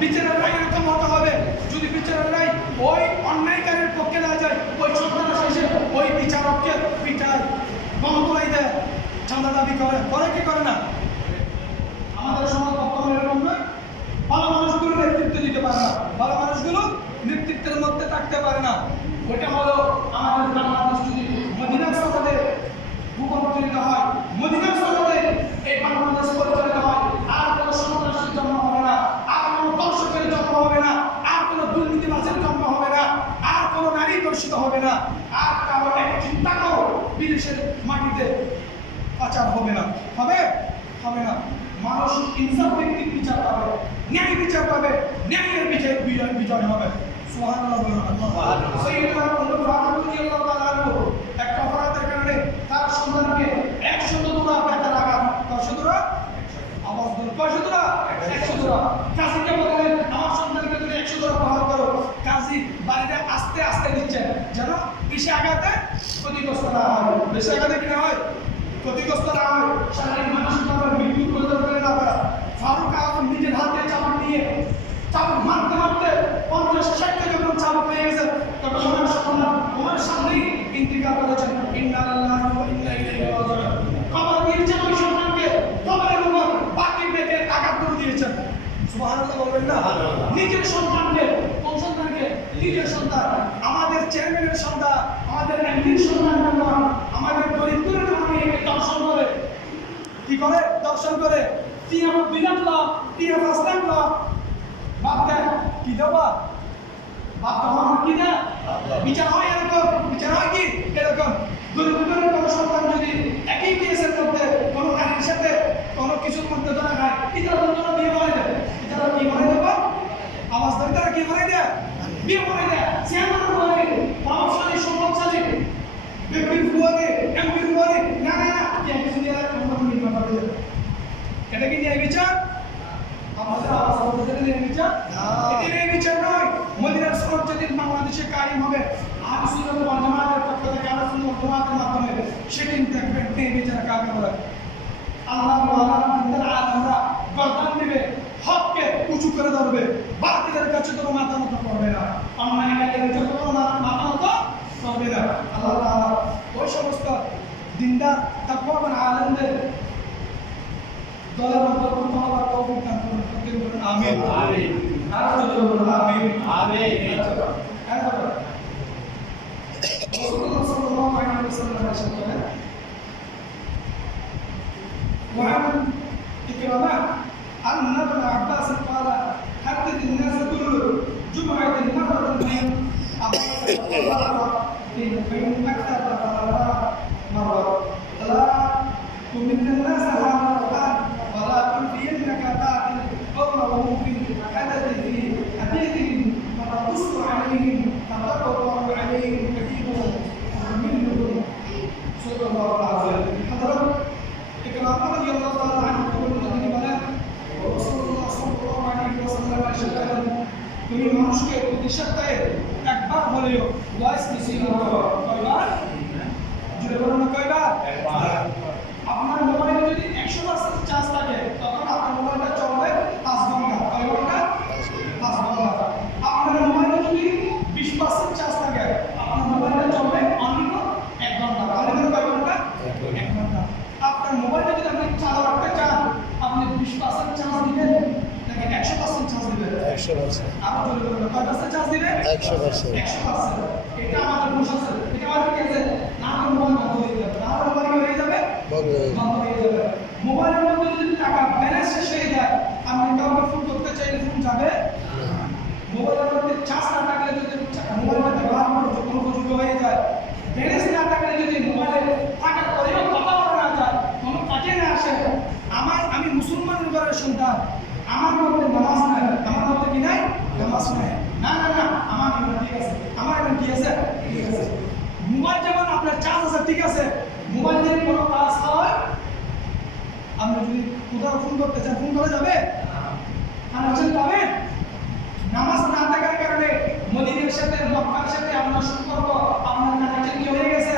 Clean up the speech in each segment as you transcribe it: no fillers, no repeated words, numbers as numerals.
বিচারের রায় এরকম হতে হবে, যদি বিচারের রায় ওই অন্যায়কারীর পক্ষে না যায়, ওই সন্তান শেষে ওই বিচারককে পিটায়, গণদোলাই দেয়, চাঁদা দাবি করে কি করে না? আমাদের সমাজ বর্তমানে এরকম নয়। ভালো মানুষগুলো নেতৃত্ব দিতে পারে না, ভালো মানুষগুলো নেতৃত্বের মধ্যে থাকতে পারে না। ওইটা হলো আমাদের বাংলাদেশ যদি মদিনার সনদে রূপান্তরিত হয়, মদিনার সনদে এই বাংলাদেশ পরিচালিত হয়, আর কোনো সন্ত্রাসীর জন্ম হবে না, আর কোনো দর্শকের জন্ম হবে না, আর কোনো দুর্নীতিবাজের জন্ম হবে না, আর কোনো নারী দর্শিত হবে না, আর কারো এক চিন্তাও বিদেশের মাটিতে পাচার হবে না। হবে না। মানুষ ইনসাফ ভিত্তিক বিচার পাবে, ন্যায় বিচার পাবে, ন্যায়ের বিজয় হবে। সুবহানাল্লাহ। সাইয়্যিদুনা উমর রাদিয়াল্লাহু তাআলা আনহু একটা অপরাধের কারণে তার সন্তানকে 100 দোলা পেটার আঘাত, 100 দোলা আওয়াজ দিল, 100 দোলা 100 দোলা। কাজীকে বললেন আমার সন্তানকে তুমি 100 দোলা প্রহার করো। কাজী বাড়িতে আস্তে আস্তে দিচ্ছেন যেন বেশি আঘাতে ক্ষতিগ্রস্ত না হয়, বেশি আঘাতে কি না হয়, ক্ষতিগ্রস্ত না হয়, শারীরিক মানসিকভাবে মৃত্যু পরিদর্শনে না পারে। ফারুক আজম নিজের হাতে চাবুক নিয়ে চাবুক মারতে মারতে 50-60টা যখন চাবুক হয়ে গেছে তখন ওনার সামনেই ইন্তিকাল করেছেন। ইন্না লিল্লাহি ওয়া ইন্না ইলাইহি রাজিউন। কবর দিয়েছেন ওই সন্তানকে, কবরের উপর বাকি পেটে আঘাত করে দিয়েছেন। সুবহানাল্লাহ বলবেন না? নিজের সন্তানকে, কোন সন্তানকে? নিজের সন্তান। আমাদের চেয়ারম্যানের সন্তান, আমাদের এমপির সন্তান, আমাদের ফরিদপুরের জনগণকে দর্শন করে, কি করে? দর্শন করে 3 লাখ 5 লাখ বাপটা কি দেবা? বাপটা হওয়ার কি না? বিচার হয় এরকম, বিচার হয় কি এরকম। গরিবের কোনো সন্তান যদি একই কেসের মধ্যে কোনো নারীর সাথে কোনো কিছুর মধ্যে ধরা খায়, ইতারা বন্ধুরা বিয়ে করে দেয়। ইতারা কি করে দেবো? আওয়াজ ধরে তারা কি করে দেয়? বিয়ে করে দেয়। চেয়ারম্যান করে, প্রভাবশালী সম্পদশালী ব্যক্তির ফুয়ারে, এমপির ফুয়ারে, না কিছু দিয়ে নির্মাণ করে দেয়। এটা কি ন্যায় বিচার? আমাদের আওয়াজ বলতে ন্যায় বিচার? এটা ন্যায় বিচার নয়। মদিনার সনদ যেদিন বাংলাদেশে কায়েম হবে, আহলে সুন্নাত ওয়াল জামাতের পক্ষ থেকে, আহলে সুন্নাত ওয়াল জামাতের মাধ্যমে, সেদিন দেখবেন ন্যায় বিচার কাকে বলে। আল্লাহ আলমরা গর্দান দিবে, হককে উঁচু করে ধরবে, বাতিলের কাছে কোনো মাথা মতো করবে না, অন্যায়কারীদের কাছে কোনো মাথা মতো করবে না। আল্লাহ তাআলা ওই সমস্ত দিনদার তাকওয়াবান আলেমদের দলের অন্তর্ভুক্ত হওয়ার তৌফিক দান করুন। আমিন আমিন। আর যদি বলুন আমিন আমিন। রাসূলুল্লাহ সাল্লাল্লাহু আলাইহি ওয়াসাল্লাম বলেন وعن إكرامة أن ابن عباس قال حدث الناس كل جمعة مرة من بين أكثر مرة لا تمن الناس هذا القرآن ولا تنفينك باطل قوله في حديثهم فتقص عليهم فتقطع عليهم كثيرهم ومنهم صلى الله عليه وسلم. حضرت إكرام رضي الله تعالى عنه يقول النبي بلغ ورسول الله صلى الله عليه وسلم أشهد তুমি মানুষকে প্রতি সপ্তাহে একবার হলেও ওয়াইস রিসিভ করো। কয়বার? জুড়ে বলুন না, কয়বার? একবার। আপনার মোবাইলে যদি 100% চার্জ থাকে তখন আপনার মোবাইলটা চলবে 5 ঘন্টা। কয় ঘন্টা? 5 ঘন্টা। আপনার মোবাইলে যদি 20% চার্জ থাকে আপনার মোবাইলটা চলবে অনলি 1 ঘন্টা। অনলি কয় ঘন্টা? 1 ঘন্টা। আপনার মোবাইলটা যদি আপনি চালু রাখতে চান আপনি 20% চার্জ দিবেন নাকি 100% চার্জ দিবেন? 100%। আপনি বলুন কয় পার্সেন্ট চার্জ দিবেন? 100%। 100%। এটা আমাদের দোষ আছে। এটা আমাদের কি আছে? না তো মোবাইল বন্ধ হয়ে যাবে। না মোবাইল হয়ে যাবে বন্ধ হয়ে যাবে। মোবাইলের মধ্যে যদি টাকা ব্যালেন্স শেষ হয়ে যায় আপনি কাউকে ফোন করতে চাইলে ফোন যাবে? মোবাইলের মধ্যে চার্জ না থাকলে যদি মোবাইলটা ব্যবহার করার জন্য উপযোগী হয়ে যায়, ব্যালেন্স না থাকলে যদি মোবাইলে থাকার পরেও কথা বলা না যায়, কোনো কাজে না আসে, আমি মুসলমানের ঘরের সন্তান, আমার মধ্যে নামাজ নাই, আমার মধ্যে কি নাই? নামাজ নাই। না আমার ইমান ঠিক আছে, আমার ইমান কি আছে? ঠিক আছে। মোবাইল যেমন আপনার চার্জ আছে ঠিক আছে, মোবাইল দিয়ে কোনো কাজ হয় আপনি যদি কোথাও ফোন করতে চান ফোন করা যাবে? কানেকশন পাবেন? নামাজ না থাকার কারণে মদিনার সাথে মক্কার সাথে আপনার সম্পর্ক, আপনার কানেকশন কি হয়ে গেছে?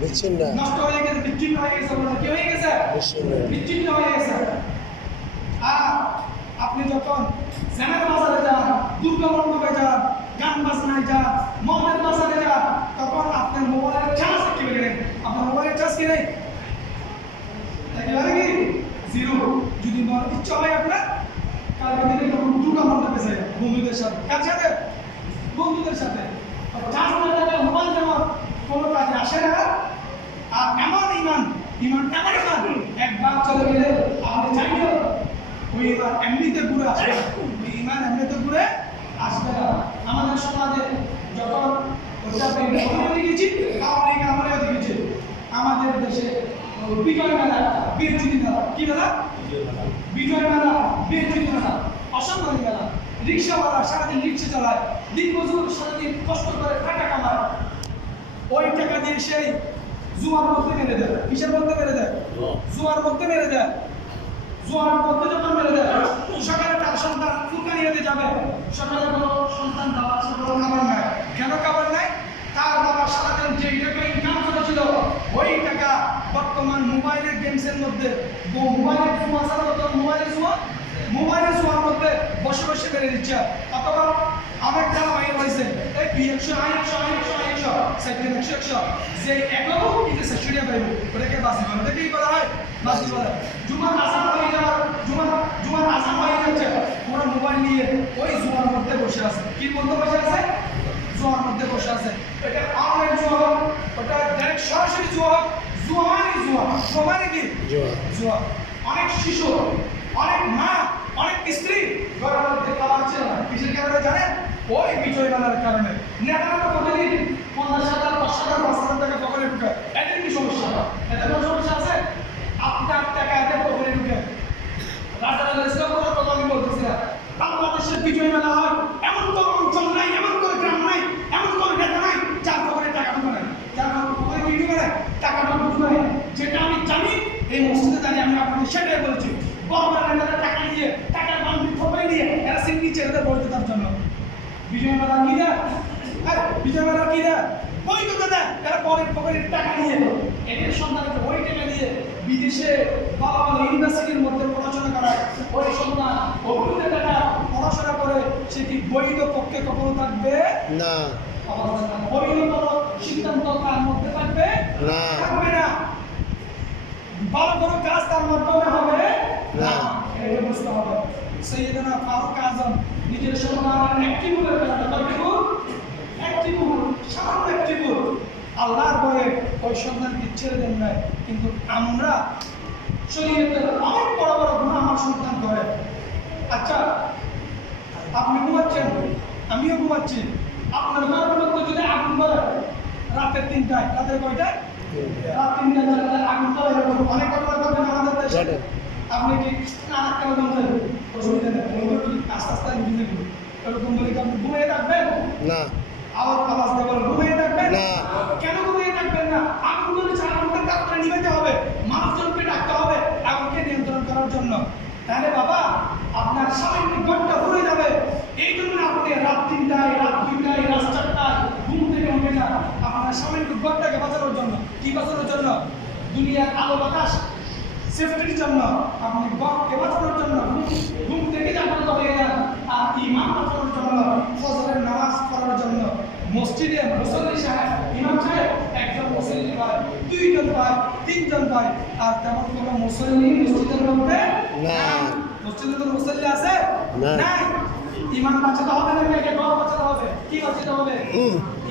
বিচ্ছিন্ন, নষ্ট হয়ে গেছে, বিচ্ছিন্ন হয়ে গেছে। কি হয়ে গেছে? বিচ্ছিন্ন হয়ে গেছে। আর আপনি যখন জেনার বাজারে যান, দুর্গা মণ্ডপে যান, গান বাজনায় যান, মদের বাজারে যান, তখন আপনার মোবাইলের চার্জ কি বেড়ে আপনার মোবাইলের চার্জ কি নেই একেবারে কি জিরো। যদি মন ইচ্ছা হয় আপনার কালকে থেকে দুর্গা মণ্ডপে যায় বন্ধুদের সাথে, কার সাথে? বন্ধুদের সাথে। চার্জ না থাকলে মোবাইল যেমন কোনো কাজে আসে না। আর এমন ইমান এমন ইমান একবার চলে গেলে আপনি চাইলে ওই ইমান এমনিতে ঘুরে আসবে, ওই ইমান এমনিতে ঘুরে আসবে না। আমাদের সমাজে যখন ওটা দেখেছি আমরাও দেখেছি আমাদের দেশে বিজয় মেলা, বীরজ্যোতি মেলা, কি মেলা? বিজয় মেলা, বীরজ্যোতি মেলা, অসম্ভব মেলা। রিক্সাওয়ালা সারাদিন রিক্সা চালায়, দিনমজুর সারাদিন কষ্ট করে টাকা কামায়, ওই টাকা দিয়ে সেই জুয়ার মধ্যে মেরে দেয়। কিসের মধ্যে মেরে দেয়? জুয়ার মধ্যে মেরে দেয়। জুয়ার মধ্যে যখন মেরে দেয়, সকালে তার সন্তান ফুলকা নিয়ে যাবে, সকালে কোনো সন্তান দেওয়া কোনো খাবার নাই। কেন খাবার নাই? তার বাবা সারাদিন যেই টাকা ইনকাম করেছিল ওই টাকা বর্তমান মোবাইলের গেমসের মধ্যে, মোবাইলের জুয়া চালাতো, মোবাইলের জুয়ার মধ্যে বসে বসে মেরে দিচ্ছে। অথবা আমার খেলা বাইরে হয়েছে এই 100 সেকেন্ড 100 যে একও কিন্তু সেশরিয়া পাইব, ওটাকে বাসি বলে। ওটাকে কি করা হয়? বাসি বলে। জুমার আসান হয়ে যাওয়ার জুমার আসান হয়ে যাচ্ছে, ওরা মোবাইল নিয়ে ওই জুয়ার মধ্যে বসে আছে। কি মধ্যে বসে আছে? জুয়ার মধ্যে বসে আছে। এটা অনলাইন জুয়া হোক, ওটা ডাইরেক্ট সরাসরি জুয়া হোক, জুয়া মানে কি? জুয়া। অনেক শিশু, অনেক মা, অনেক স্ত্রী ঘরের মধ্যে খাওয়া ছিল না। কিসের কারণে জানেন? ওই বিজয় মেলার কারণে। নেতারা তো প্রতিদিন 50,000, 10,000, 5,000 টাকা পকেটে ঢুকে। এদের কি সমস্যা? এদের কোনো সমস্যা আছে? আপনার টাকা এদের পকেটে ঢুকে। রাজা ইসলাম কথা আমি বলতেছি না। বাংলাদেশের বিজয় মেলা হয়, এমন কোনো অঞ্চল নাই, এমন কোনো গ্রাম নাই, এমন কোনো নেতা নাই যার পকেটে টাকা ঢুকে নাই, যার পকেটে কি ঢুকে নাই, টাকাটা ঢুকে নাই। যেটা আমি জানি, এই মসজিদে দাঁড়িয়ে আমি আপনাকে সেটাই বলেছি। বড় বড় নেতারা টাকা নিয়ে, টাকার বান্ডিল ঠোপাই নিয়ে এরা সিঙ্গি ছেলেদের বৈধতার জন্য বিজয় মেলা কি দেয়? বিজয় মেলা কি দেয়? বৈধতা দেয়। এরা পরের পকেটের টাকা নিয়ে, এদের সন্তানকে ওই টাকা দিয়ে বিদেশে বাবা ইউনিভার্সিটির মধ্যে পড়াশোনা করায়। ওই সন্তান অভিজ্ঞতা টাকা পড়াশোনা করে সে কি বৈধ পক্ষে কখনো থাকবে না? বৈধ কোনো সিদ্ধান্ত তার মধ্যে থাকবে না, থাকবে না। ভালো কোনো কাজ তার মাধ্যমে হবে না। এটা বুঝতে হবে। সৈয়দনা ফারুক আজম নিজের সন্তান একটি ভুলের কারণে সামান্য একটি ভুল আল্লাহর ভয়ে ওই সন্তানকে ছেড়ে দেন নাই। কিন্তু আমরা শরীয়তের অনেক বড় বড় গুনাহ আমার সন্তান করে। আচ্ছা, আপনি ঘুমাচ্ছেন, আমিও ঘুমাচ্ছি, আপনার ঘরের মধ্যে যদি আগুন করে রাতের 3টায়, রাতের কয়টায়? রাত 3টায় আগুন করে। অনেক ঘটনা ঘটবেন আমাদের দেশে। আপনি কি না কেন বলছেন? অসুবিধা নেই, আস্তে আস্তে বুঝে নেবেন। এরকম বলে কি আপনি ঘুমিয়ে থাকবেন? না। আওয়াজ দিয়ে বলেন, ঘুমিয়ে থাকবেন না। কেন ঘুমিয়ে থাকবেন না? আগুন ধরেছে, আগুনটার কারণে নিভাতে হবে, মানুষজনকে ডাকতে হবে আগুনকে নিয়ন্ত্রণ করার জন্য। তাহলে বাবা আপনার সামান্য ঘরটা ঘুরে যাবে। এই জন্য আপনি রাত 3টায়, রাত 2টায়, রাত 4টায় ঘুম থেকে উঠে যান আপনার সামান্য ঘরটাকে বাঁচানোর জন্য। কি বাঁচানোর জন্য? দুনিয়ার আলো বাতাস সেফটির জন্য, আপনি ঘরকে বাঁচানোর জন্য ঘুম থেকে জাগ্রত হয়ে যান। আর ইমান বাঁচানোর জন্য, ফজরের নামাজ পড়ার জন্য মসজিদে মুসল্লি সাহেব, ইমাম সাহেব একজন মুসল্লি পায়, 2জন পায়, 3জন পায়। আর তেমন কোনো মুসল্লি মসজিদের মধ্যে না। মসজিদে কোনো মুসল্লি আছে? না। নাই। ইমান বাঁচাতে হবে না, এটা ঘর বাঁচাতে হবে। কি বাঁচাতে হবে?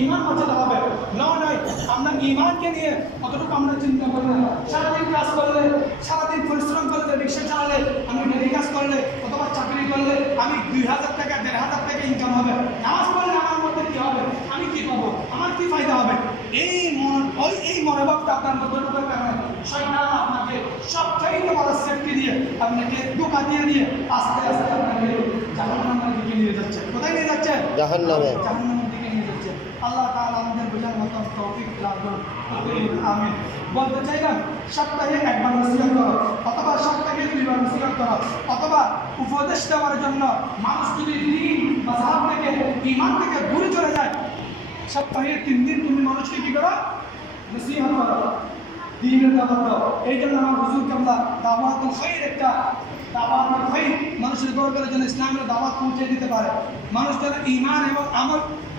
ইমান বাঁচাতে হবে। নয়, আমরা ইমানকে নিয়ে কতটুকু আমরা চিন্তা করি না। সারাদিন কাজ করলে, সারাদিন পরিশ্রম করলে, রিক্সা চালালে, আমি ডেলি কাজ করলে অথবা চাকরি করলে আমি 2,000 টাকা, 1,500 টাকা ইনকাম হবে। নামাজ পড়লে আমার মধ্যে কি হবে? আমি কি পাবো? আমার কি ফায়দা হবে? এই মনোভাবটা আপনার মধ্যে ঢোকার কারণে শয়তান আপনাকে সবচাইতে বড় সেফটি দিয়ে, আপনাকে ধোঁকা দিয়ে আস্তে আস্তে আপনাকে জাহান্নামের দিকে নিয়ে যাচ্ছে। কোথায় নিয়ে যাচ্ছে? জাহান্নামে। জাহান্নামের দিকে নিয়ে যাচ্ছে। আল্লাহ তাআলা আমাদের বোঝার মতো তৌফিক দান করুন। আমিন। বলতে চাইলাম, সপ্তাহে একবার নসিহত করো, অথবা সপ্তাহে 2বার নসিহত করো, অথবা উপদেশ দেওয়ার জন্য মানুষ যদি দিন মাযহাব থেকে, ঈমান থেকে দূরে চলে যায়, সপ্তাহে 3 দিন তুমি মানুষকে কি করো? নসিহত করো, দ্বীনের দাওয়াত দাও। এই জন্য আমার হুজুর কেবলা দাওয়াতুল খাইর, একটা দাওয়াতুল খাইর মানুষ মানুষের ঘর ঘরে যেন ইসলামের দাওয়াত পৌঁছে দিতে পারে, মানুষ যেন ঈমান এবং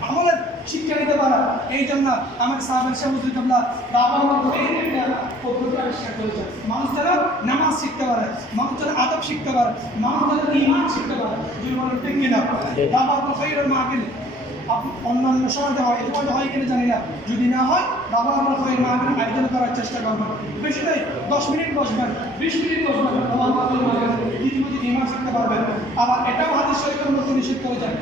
আমলের শিক্ষা নিতে পারে। এই জন্য আমার সাহাবের শাহ হুজুর কাবলা দাওয়াত একটা পদ্ধতি আবিষ্কার করেছেন। মানুষ যেন নামাজ শিখতে পারে, মানুষ যেন আদব শিখতে পারে, মানুষ যেন ঈমান শিখতে পারে। যদি বলেন ঠিক কিনা? দাওয়াত খায়রুল মাহফিল অন্যান্য সমাজে হয়, এই সমাজে হয় কিনা জানি না, যদি না হয় দাওয়াত খায়রুল মাহফিল আয়োজন করার চেষ্টা করবেন। বেশি নেই 10 মিনিট বসবেন, 20 মিনিট বসবেন, দাওয়াত খায়রুল মাহফিল কিছু ঈমান শিখতে পারবেন। আবার এটাও হাদিস শরীফের মধ্যে নিষেধ করেছেন,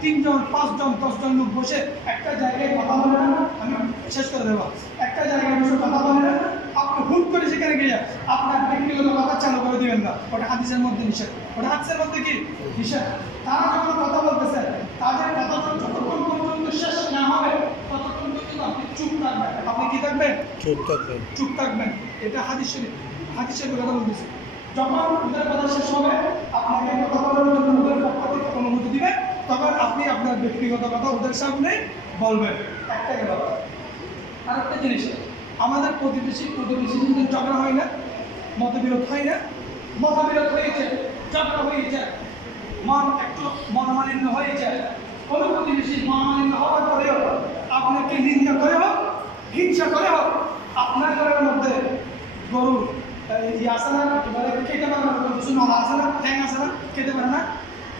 3 জন 5 জন 10 জন লোক বসে একটা জায়গায় কথা বলে না, আমি শেষ করে দেবো, একটা জায়গায় বসে কথা বলে না, আপনি হুট করে সেখানে গিয়ে আপনার ব্যক্তিগত কথা চালু করে দিবেন না, ওটা হাদিসের মধ্যে নিষেধ। ওটা হাদিসের মধ্যে কি নিষেধ? তারা যখন কথা বলতেছে তাদের কথা যতক্ষণ পর্যন্ত শেষ না হবে ততক্ষণ পর্যন্ত আপনি চুপ থাকবেন। আপনি কি থাকবেন? চুপ থাকবেন। চুপ থাকবেন। এটা হাদিসের কথা বলতেছে। যখন ওদের কথা শেষ হবে আপনাকে কথা বলার জন্য ওদের পক্ষ থেকে অনুমতি দিবে, তখন আপনি আপনার ব্যক্তিগত কথা ওদের সামনে বলবেন। একটা গেল। আরেকটা জিনিস, আমাদের প্রতিবেশী কিন্তু ঝগড়া হয় না, মতবিরোধ হয় না, মতবিরোধ হয়েছে, ঝগড়া হয়েছে, একটু মনোমালিন্য হয়েছে, কোনো প্রতিবেশী মনোমালিন্য হওয়ার পরেও আপনাকে নিন্দা করে হোক, হিংসা করে হোক, আপনার ঘরের মধ্যে গরুর আসে না, খেতে পারে না, কিছু নলা আসে না, ঠ্যাং আসে না, খেতে পারে না,